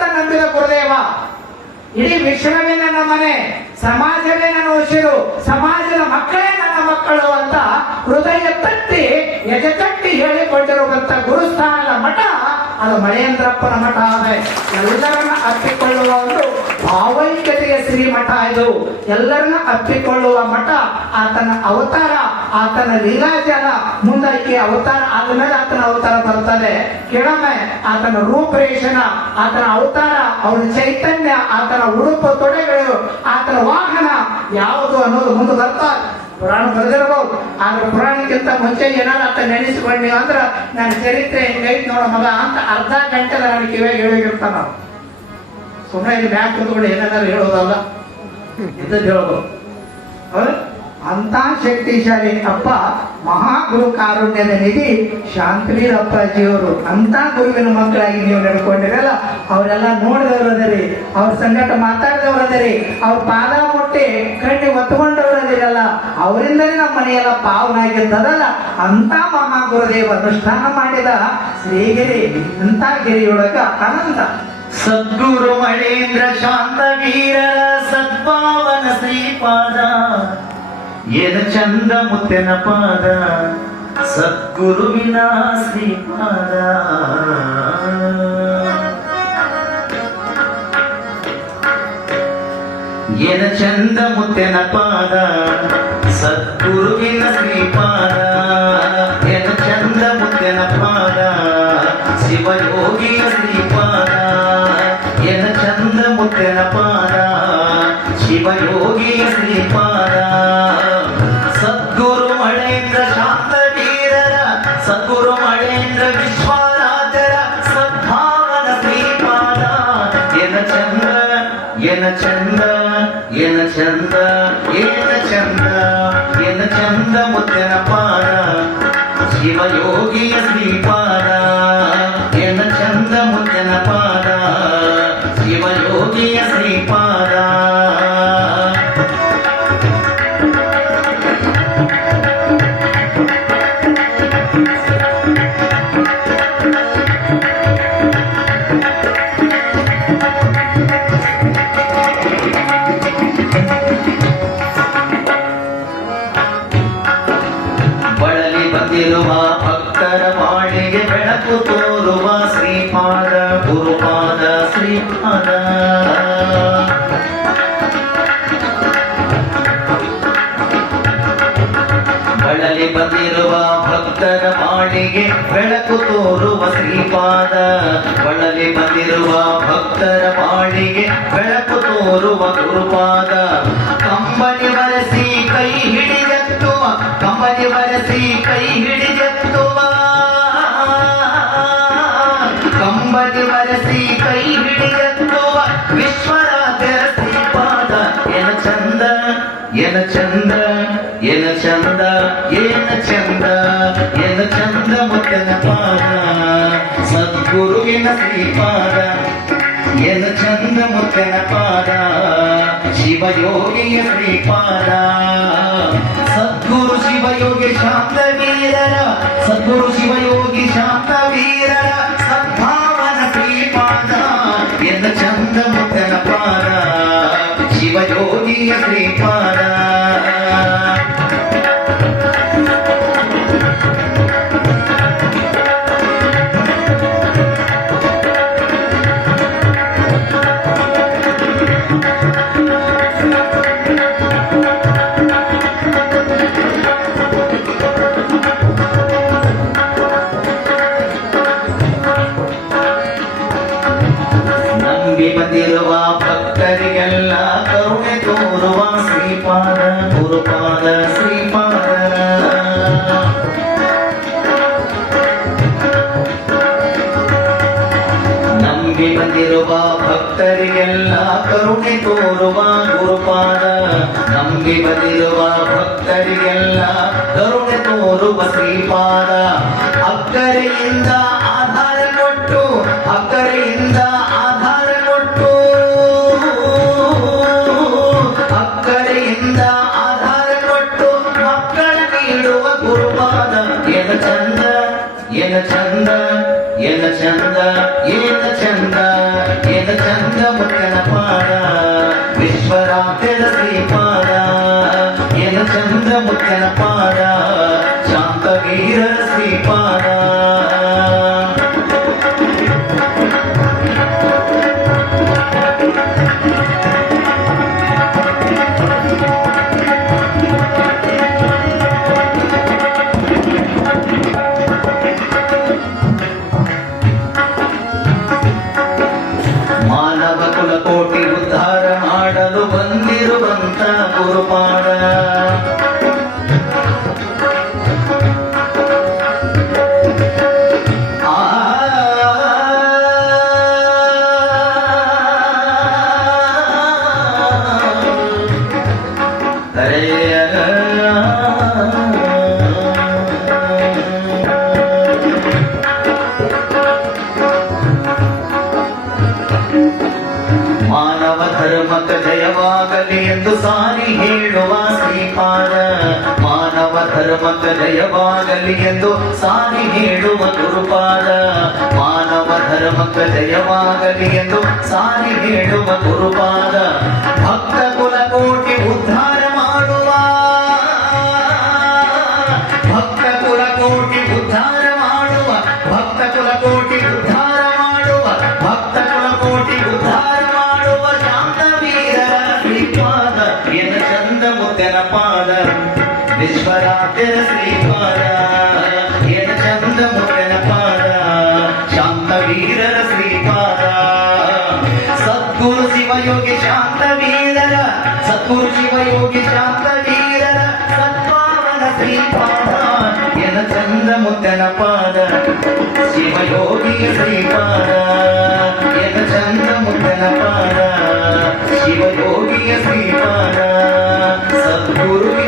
ಅಂತ ನಂಬಿದ ಗುರುದೇವ. ಇಡೀ ವಿಶ್ವವೇ ನನ್ನ ಮನೆ, ಸಮಾಜವೇ ನನ್ನ ಉಸಿರು, ಸಮಾಜದ ಮಕ್ಕಳೇ ನನ್ನ ಮಕ್ಕಳು ಅಂತ ಹೃದಯ ತಟ್ಟಿ ಎದೆ ಹೇಳಿಕೊಂಡಿರುವಂತ ಗುರುಸ್ಥಾನದ ಮಠ, ಅದು ಮಹೇಂದ್ರಪ್ಪನ ಮಠ ಆದರೆ ಎಲ್ಲರನ್ನ ಅಪ್ಪಿಕೊಳ್ಳುವ ಒಂದು ಭಾವೈಕ್ಯತೆಯ ಶ್ರೀಮಠ ಇದು. ಎಲ್ಲರನ್ನ ಅಪ್ಪಿಕೊಳ್ಳುವ ಮಠ ಆತನ ಅವತಾರ. ಆತನ ಲೀಲಾಜಲ ಮುಂದಕ್ಕೆ ಅವತಾರ ಆದ್ಮೇಲೆ ಆತನ ಅವತಾರ ಬರ್ತದೆ. ಕೆಳಮೆ ಆತನ ರೂಪರೇಷನ, ಆತನ ಅವತಾರ, ಅವನ ಚೈತನ್ಯ, ಆತನ ಉಡುಪು, ತೊಡೆಗಳು, ಆತನ ವಾಹನ ಯಾವುದು ಅನ್ನೋದು ಮುಂದೆ ಬರ್ತಾ ಪುರಾಣ ಬರೆದಿರಬಹುದು ಆದ್ರೆ ಪುರಾಣಕ್ಕಿಂತ ಮುಂಚೆ ಏನಾದ್ರು ಆತ ನೆನೆಸ್ಕೊಂಡಿ ಅಂದ್ರೆ ನನ್ನ ಚರಿತ್ರೆ ಹಿಂಗೈತ್ ನೋಡ ಮಗ ಅಂತ ಅರ್ಧ ಗಂಟೆ ನನ್ನ ಕಿವಿಯಾಗ ಹೇಳಿರ್ತಾನ ಸುಮ್ಮನೆ ಇಲ್ಲಿ ಬ್ಯಾಂಕ್ ಕುತ್ಕೊಂಡು ಏನಾದ್ರು ಹೇಳೋದಲ್ಲ? ಇದ್ದದ್ದು ಹೇಳೋದು? ಹೌದು? ಅಂತ ಶಕ್ತಿಶಾಲಿ ಅಪ್ಪ ಮಹಾಗುರು ಕಾರುಣ್ಯದ ನಿಧಿ ಶಾಂತವೀರ ಅಪ್ಪಾಜಿಯವರು. ಅಂತ ಗುರುವಿನ ಮಕ್ಕಳಾಗಿ ನೀವು ನಡ್ಕೊಂಡಿರಲ್ಲ ಅವರೆಲ್ಲ ನೋಡಿದವರು ಅದರಿ ಅವ್ರ ಸಂಗಟ ಮಾತಾಡಿದವರು ಅದರಿ ಅವ್ರ ಪಾದ ಮುಟ್ಟಿ ಕಣ್ಣಿ ಒತ್ಕೊಂಡವರು ಅದಿರಲ್ಲ ಅವರಿಂದಲೇ ನಮ್ಮ ಮನೆಯೆಲ್ಲ ಪಾವನಾಗಿರ್ತದಲ್ಲ ಅಂತ ಮಹಾಗುರುದೇವ ಅನುಷ್ಠಾನ ಮಾಡಿದ ಶ್ರೀಗಿರಿ ಅಂತ ಗಿರಿಯೊಳಗ ಅನಂತ. ಸದ್ಗುರು ಮಳೇಂದ್ರ ಶಾಂತ ವೀರ ಸದ್ಭಾವನ ಶ್ರೀಪಾದ. ఎద చందము తెనపాద సద్గురు విలాసి పాద. ఎద చందము తెనపాద సద్గురు విలాసి పాద. ఎద చందము తెనపాద శివయోగి శ్రీపాద ఎద చందము తెనపాద శివయోగి శ్రీపాద ఎన చంద ఎన చంద ఏన చంద ఎన చంద ముద్దన పార శివయోగియ శ్రీపార ఎన చంద ముద్దన పార శివయోగి ಗುರುಪಾದ ಶ್ರೀಪಾದ. ಬಳಲಿ ಬಂದಿರುವ ಭಕ್ತರ ಮಾಡಿಗೆ ಬೆಳಕು ತೋರುವ ಶ್ರೀಪಾದ. ಬಳಲಿ ಬಂದಿರುವ ಭಕ್ತರ ಮಾಡಿಗೆ ಬೆಳಕು ತೋರುವ ಗುರುಪಾದ. ಕಂಬನಿ ಬರೆಸಿ ಕೈ ಹಿಡಿದೆತ್ತುವ ಕಂಬನಿ ಬರೆಸಿ ಕೈ ಹಿಡಿದೆತ್ತುವ పాద ఎద చంద్రముతన పాద సద్గురువిన శ్రీపాద ఎద చంద్రముతన పాద శివయోగియ శ్రీపాద సద్గురు శివయోగి శాంత వీరర సద్గురు శివయోగి శాంత వీరర సద్భావన శ్రీపాద ఎద చంద్రముతన పాద శివయోగియ శ్రీపాద ಕರುಣೆ ತೋರುವ ಶ್ರೀಪಾದ, ಗುರುಪಾದ ಶ್ರೀಪಾದ. ನಂಬಿ ಬಂದಿರುವ ಭಕ್ತರಿಗೆಲ್ಲ ಕರುಣೆ ತೋರುವ ಗುರುಪಾದ. ನಂಬಿ ಬಂದಿರುವ ಭಕ್ತರಿಗೆಲ್ಲ ಕರುಣೆ ತೋರುವ ಶ್ರೀಪಾದ. ಅಕ್ಕರೆಯಿಂದ ಆಧಾರ ಕೊಟ್ಟು, ಅಕ್ಕರೆಯಿಂದ ಚಂದ ಎನ ಚಂದ ಏನ ಚಂದ ಎನ ಚಂದ ಮುತ್ತನ ಪಾದ ವಿಶ್ವರಾತ್ಯದ ಶ್ರೀಪಾದ ಎನ ಚಂದ್ರ ಮುತ್ತನ ಪಾದ ಎಂದು ಸಾರಿ ಹೇಳುವ ಶ್ರೀಪಾದ ಮಾನವ ಧರ್ಮದ ಜಯವಾಗಲಿ ಎಂದು ಸಾರಿ ಹೇಳುವ ಗುರುಪಾದ ಮಾನವ ಧರ್ಮದ ಜಯವಾಗಲಿ ಎಂದು ಸಾರಿ ಹೇಳುವ ಗುರುಪಾದ ಭಕ್ತ ಶ್ರೀಪಾದ ಎನ ಚಂದ ಮುದ್ದನ ಪಾದ ವಿಶ್ವರಾತ್ಯರ ಶ್ರೀಪಾದ ಎನ ಚಂದ ಮುದ್ದನ ಪಾದ ಶಾಂತವೀರರ ಶ್ರೀಪಾದ ಸದ್ಗುರು ಶಿವಯೋಗಿ ಶಾಂತವೀರರ ಸದ್ಗುರು ಶಿವಯೋಗಿ ಶಾಂತವೀರರ ಸದ್ಭಾವನ ಶ್ರೀಪಾದ ಎನ ಚಂದ ಮುದ್ದನ ಪಾದ ಶಿವಯೋಗಿಯ ಶ್ರೀಪಾದ ಎನ ಚಂದ ಮುದ್ದನ ಪಾದ ಶಿವಯೋಗಿಯ ಶ್ರೀಪಾದ Guru